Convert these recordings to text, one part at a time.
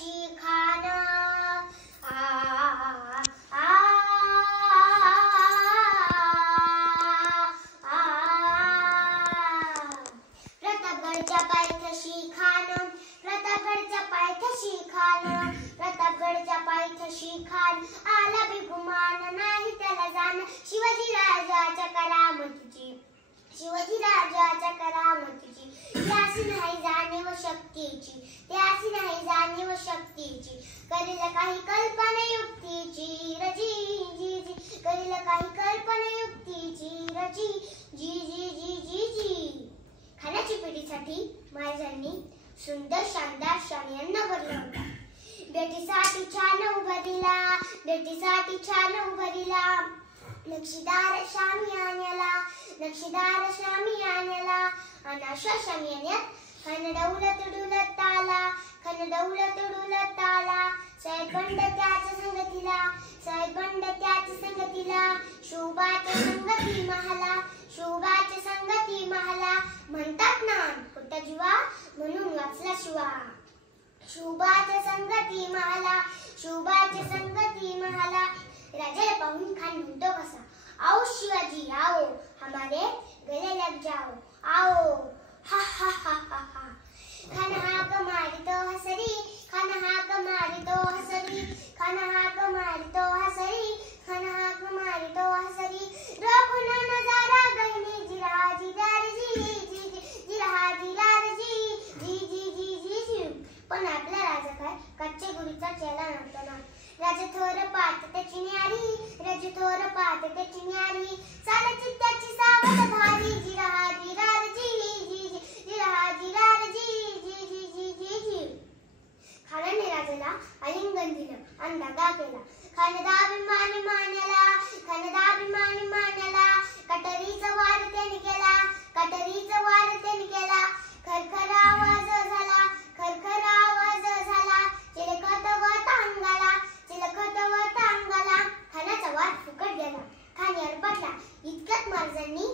कशी खान प्रतापगडच्या पायथ्याशी खान प्रतापगडच्या पायथ्याशी खान प्रतापगडच्या पायथ्याशी खान आला बेगुमान नाही त्याला जाण शिवाजी राजाच्या करामतीची शिवाजी राजाच्या करामतीची त्यासी नाही जाणीव शक्तीची त्यासी नाही जाणीव शक्तीची करील काही कल्पना युक्तीची रजी जी जी करील काही कल्पना युक्तीची रजी जी जी जी जी जी खाण्याच्या पिढीसाठी महाराजांनी सुंदर शानदार शामियाना भरला होता. बेटीसाठी छान उभारीला बेटीसाठी छान उभारीला नक्षीदार शामियान्याला नक्षीदार शामियान्याला आणि अशा शामियान्यात खणडौलत डुलत आला खणडौलत डुलत आला सैबंड त्याच्या संगतीला सैबंड त्याच्या संगतीला शोभाच्या संगती महाला शोभाच्या संगती महाला म्हणतात ना कुठं जीवा म्हणून वाचला शिवा शोभाच्या संगती महाला शोभाच्या संगती महाला राजाला पाहून खान म्हणतो कसा आओ शिवाजी आओ हमारे गले लग जाओ आओ हा हा हा हा हा खान हाक मारितो हसरी खान हाक मारितो हसरी खान हाक मारितो हसरी खान हाक मारितो हसरी रोखो ना नजारा गहनी जिरा जिरार जी जी जी जिरा जिरार जी जी जी जी जी जी पण आपला राजा काय कच्चे गुरुचा चेला नव्हता ना राजा थोर पाहत त्याची न्यारी राजा थोर पाहत त्याची न्यारी चालायची त्याची सावध भारी जिरा जिरार जी जी जी जिरा जिरार जी जी जी जी जी जी खानाने राजाला आलिंगन दिलं आणि दगा केला खानदाभिमानी मान्याला खानदाभिमानी मान्याला कटरीचा वार त्याने केला कटरीचा वार त्याने केला खरखर आवाज झाला खरखर आवाज झाला चिलखत व तांगाला चिलखत व तांगाला खानाचा वार फुकट गेला खान यारपटला इतक्यात महाराजांनी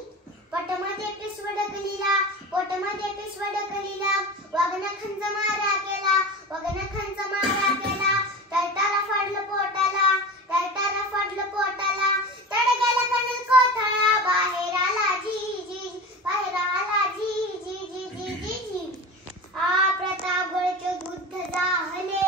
पोटमध्ये पिसवड कलीला पोटमध्ये पिसवड कलीला वागना खंज मारा केला वागना खंज मारा केला टायटाला फाडलं पोटाला टायटाला फाडलं पोटाला तडगाला कणल कोथळा बाहेर आला जी जी बाहेर आला जी जी जी जी जी जी प्रतापगडचे युद्ध झाले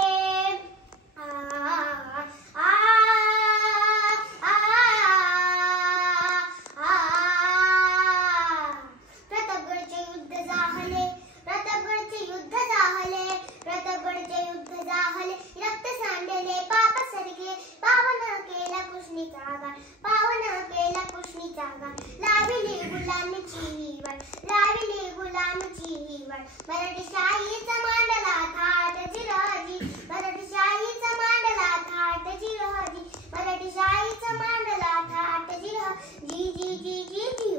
प्रतापगडचे युद्ध झाले प्रतापगडचे युद्ध झाले प्रतापगडचे युद्ध झाले रक्त सांडले पाप सरगे पावन केला कृष्णीचा गाळ पावन केला कृष्णीचा गाळ लाविली गुलामीची हिवळ लाविली गुलामीची हिवळ मराठी शाहीचा मांडला थाट जिराजी मराठी शाहीचा मांडला थाट जिराजी मराठी शाहीचा मांडला थाट जिराजी जी जी जी जी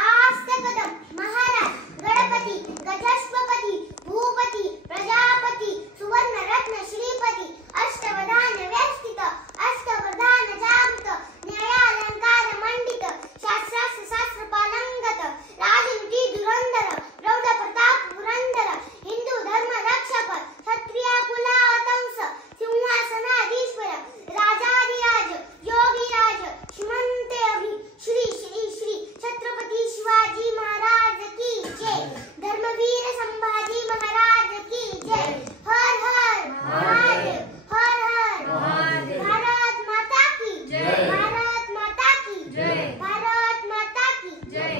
आस्ते कदम महाराज गणपती गजाष्टपती भूपती प्रजापती सुवर्ण रत्न श्रीपती अष्टवधान व्यवस्थित अष्टवधान जामत न्यायालंकार मंडित शास्त्रास्त्र शास्त्र पालंगत राजनीती धुरंधर प्रौढ प्रताप पुरंदर हिंदू धर्म रक्षक क्षत्रिय कुलावतंस सिंहासनाधीश्वर राजाधिराज योगीराज श्रीमंत अभि श्री श्री श्री छत्रपती शिवाजी महाराज की जय धर्मवीर संभाजी महाराज की जय हर हर महादेव हर हर महादेव भारत माता की जय भारत माता की जय भारत माता की जय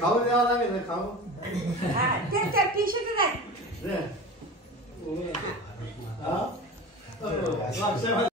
खाऊ द्यावा लागेल खाऊ त्या टी-शर्ट नाही रे